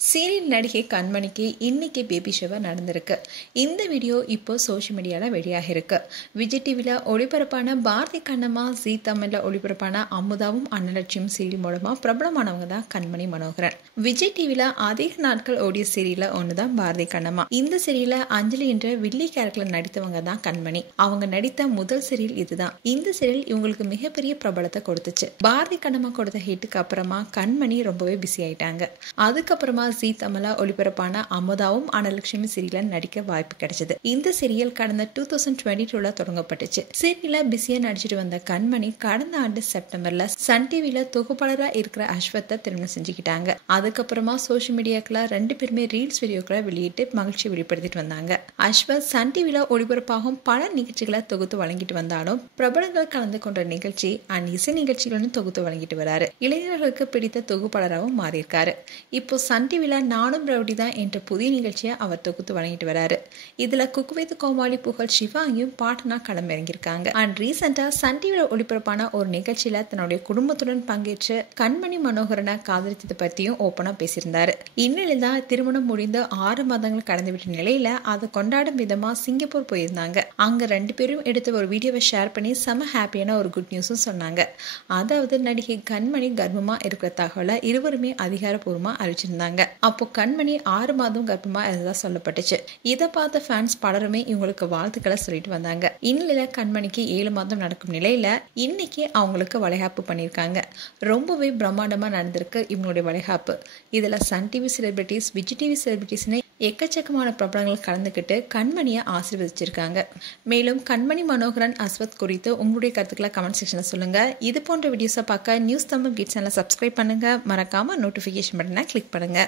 Serial நடிகை கண்மணிக்கு இன்னைக்கு baby shower நடந்திருக்கு. இந்த வீடியோ இப்போ சோஷியல் மீடியாவில் வெளியாக இருக்கு. விஜய் டிவியில் ஒளிபரப்பான பாரதி கண்ணம்மா, ஜீ தமிழில் ஒளிபரப்பான அமுதாவும் அன்னலட்சுமியும் சீரியல் மூலமா பிரபலமானவங்க தான் கண்மணி மனோகரன். விஜய் டிவியில் அதிக நாட்கள் ஓடிய சீரியல்ல ஒண்ணுதான் பாரதி கண்ணம்மா. இந்த சீரியல்ல அஞ்சலி என்ற வில்லி கேரக்டர்ல நடித்தவங்க தான் கண்மணி. அவங்க நடித்த முதல் சீரியல் இதுதான். இந்த சீரியல் இவங்களுக்கு மிகப்பெரிய பிரபலத்தை கொடுத்துச்சு. பாரதி கண்ணம்மா கொடுத்த ஹிட்டுக்கு அப்புறமா கண்மணி ரொம்பவே பிஸி ஆயிட்டாங்க. அதுக்கப்புறமா ஜீ தமிழா ஒளிபரப்பான அமுதாவும் அன்னலட்சுமி சீரியல்ல நடிக்க வாய்ப்பு கிடைச்சது. இந்த சீரியல் கடந்த 2022 தொடங்கப்பட்டுச்சு. சீரியல்ல பிஸியா நடிச்சிட்டு வந்த கண்மணி கடந்த ஆண்டு செப்டம்பர்ல சன் டிவில தொகுப்பாளரா இருக்கிற அஸ்வத்தை திருமணம் செஞ்சுக்கிட்டாங்க. அதுக்கப்புறமா சோஷியல் மீடியாக்களை 2 பேருமே ரீல்ஸ் வீடியோக்களை வெளியிட்டு மகிழ்ச்சி வெளிப்படுத்திட்டு வந்தாங்க. அஸ்வத் சன் டிவில ஒளிபரப்பாகும் பல நிகழ்ச்சிகளை தொகுத்து வழங்கிட்டு வந்தாலும் பிரபலங்கள் கலந்து கொண்ட நிகழ்ச்சி அண்ட் இசை நிகழ்ச்சிகளும் தொகுத்து வழங்கிட்டு வராரு. இளைஞர்களுக்கு பிடித்த தொகுப்பாளராகவும் மாறியிருக்காரு. இப்போ சன் டிவில நானும் ரவுடி தான் என்ற புதிய நிகழ்ச்சியை அவர் தொகுத்து வழங்கிட்டு வராரு. இதுல குக் வித் கோமாளி புகழ் சிவாங்கியும் பாட்டனா களமிறங்கியிருக்காங்க. அண்ட் ரீசெண்டா சன் டிவில ஒளிபரப்பான ஒரு நிகழ்ச்சியில தன்னுடைய குடும்பத்துடன் பங்கேற்று கண்மணி மனோகரனை காதலித்தது பத்தியும் ஓப்பனா பேசியிருந்தாரு. இந்நிலையில் தான் திருமணம் முடிந்து 6 மாதங்கள் கடந்துவிட்ட நிலையில அதை கொண்டாடும் விதமா சிங்கப்பூர் போயிருந்தாங்க. அங்க 2 பேரும் எடுத்த ஒரு வீடியோவை ஷேர் பண்ணி செம ஹாப்பியான ஒரு குட் நியூஸும் சொன்னாங்க. அதாவது நடிகை கண்மணி கர்ப்பமா இருக்கிற தகவலை இருவருமே அதிகாரப்பூர்வமா அறிவிச்சிருந்தாங்க. அப்போ கண்மணி 6 மாதம் கர்ப்பமா இருந்ததா சொல்லப்பட்டுச்சு. இதை பார்த்த ஃபேன்ஸ் பலருமே இவங்களுக்கு வாழ்த்துக்களை சொல்லிட்டு வந்தாங்க. இந்நிலையில கண்மணிக்கு 7 மாதம் நடக்கும் நிலையில இன்னைக்கு அவங்களுக்கு வளைகாப்பு பண்ணியிருக்காங்க. ரொம்பவே பிரம்மாண்டமா நடந்திருக்கு இவங்களுடைய வளைகாப்பு. இதுல Sun TV celebrities, Vijay TV செலிபிரிட்டிஸ்னு எக்கச்சக்கமான பிரபலங்கள் கலந்துக்கிட்டு கண்மணியை ஆசீர்வதிச்சிருக்காங்க. மேலும் கண்மணி மனோகரன், அஸ்வத் குறித்து உங்களுடைய கருத்துக்களை கமெண்ட் செக்ஷன்ல சொல்லுங்க. இது போன்ற வீடியோஸை பார்க்க நியூஸ் தமிழ் கிட்ஸ் சேனலை சப்ஸ்கிரைப் பண்ணுங்க. மறக்காம நோட்டிபிகேஷன் பட்டனை கிளிக் பண்ணுங்க.